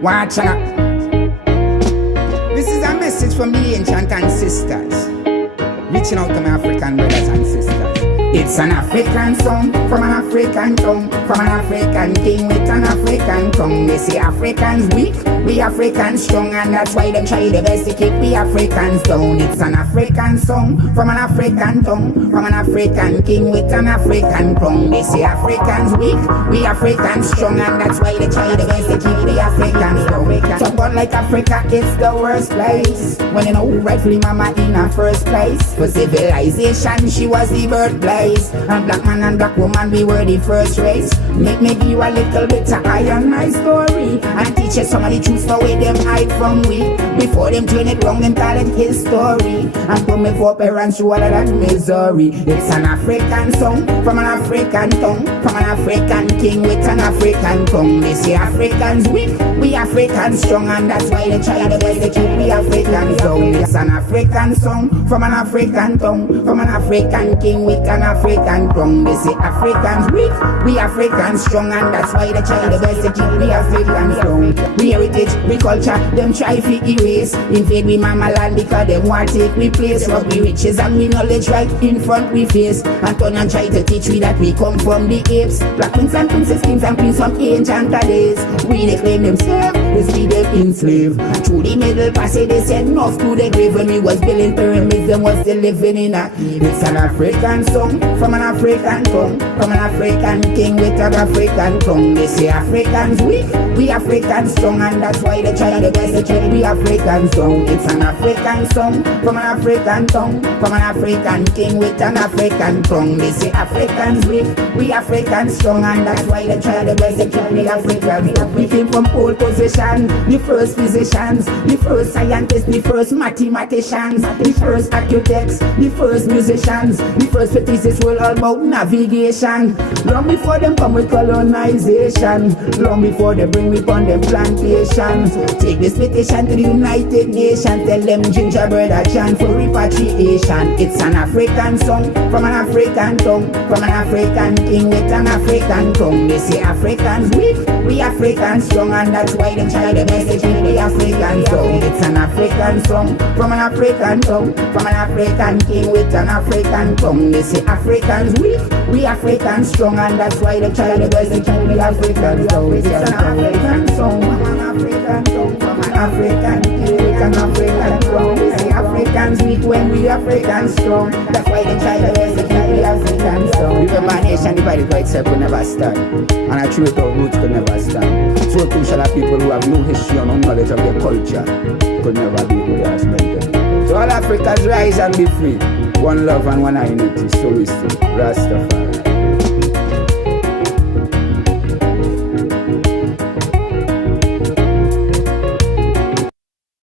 Watch out. This is a message from the ancient ancestors, reaching out to my African brothers and sisters. It's an African song from an African tongue, from an African king with an African tongue. They say Africans weak, we Africans strong, and that's why they try the best to keep we Africans down. It's an African song from an African tongue, from an African king with an African tongue. They say Africans weak, we Africans strong, and that's why they try the best to keep the Africans down. Someone like Africa, it's the worst place, when you know rightfully mama in her first place. For civilization, she was the birthplace. And black man and black woman, we were the first race. Make me give you a little bit of my story, and teach you some of the truths for where them hide from we. Before them turn it wrong, them call it history, and put me for parents who all of that misery. It's an African song from an African tongue, from an African king with an African tongue. They say Africans weak, we Africans strong, and that's why they try the best to keep the Africans down. It's an African song from an African tongue, from an African king with an African tongue. They say Africans weak, we Africans strong, and that's why they try the best to keep the Africans down. We heritage, we culture, them try to erase. Invade we mama land because them want to take we place. Rob we riches and we knowledge right in front we face, and turn and try to teach we that we come from the apes. Black prince and princess, kings and queens from ancient days. We they claim themselves, they see them enslaved. Through the middle passage they said enough to the grave. When we was building pyramids, them was still living in a cave. It's an African song from an African tongue, from an African king with an African tongue. They say Africans weak, we Africans strong, and that's why they try the best to keep we Africans down. It's an African song from an African tongue, from an African king with an African tongue. They say Africans weak, we Africans strong, and that's why they try the best to keep the Africans down. We came from pole position, the first physicians, the first scientists, the first mathematicians, the first architects, the first musicians, the first physicists were all about navigation. Long before them come with colonization, long before they bring me on them plantations. Take this petition to the United Nations, tell them Ginjyah brother chant for repatriation. It's an African song from an African tongue, from an African king with an African tongue. They say Africans weak, we Africans strong, and that's why they try the best to keep the African song. It's an African song from an African tongue, from an African king with an African tongue. They say Africans weak, we Africans strong, and that's why they try the best to keep the African song. It's an African song from an African tongue, from an African king with an African tongue. They say Africans weak when we Africans strong, that's why they try the best to keep the African song. Remember, a nation divided by itself could never stand, and a true without roots could never stand. So too shall have people who have no history or no knowledge of their culture could never be who they are spending. So all Africans rise and be free. One love and one unity. So we say Rastafari.